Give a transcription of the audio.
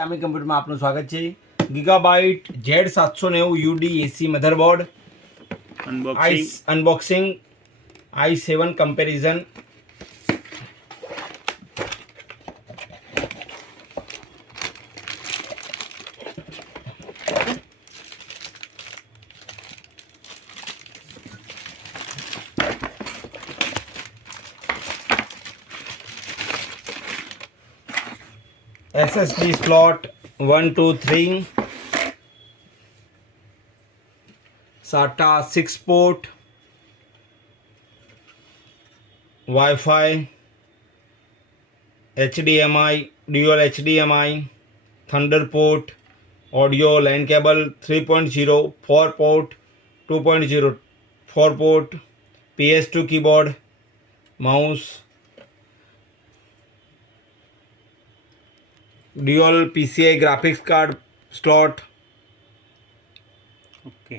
આમી કમ્પ્યુટરમાં આપનું સ્વાગત છે. Gigabyte Z790 UD AC motherboard unboxing i7 comparison. SSD slot 1 2 3, SATA 6 port, Wi-Fi, HDMI, dual HDMI, Thunderport, audio LAN cable 3.0, 4 port, 2.0, 4 port, PS2 keyboard, mouse, dual PCI graphics card slot, okay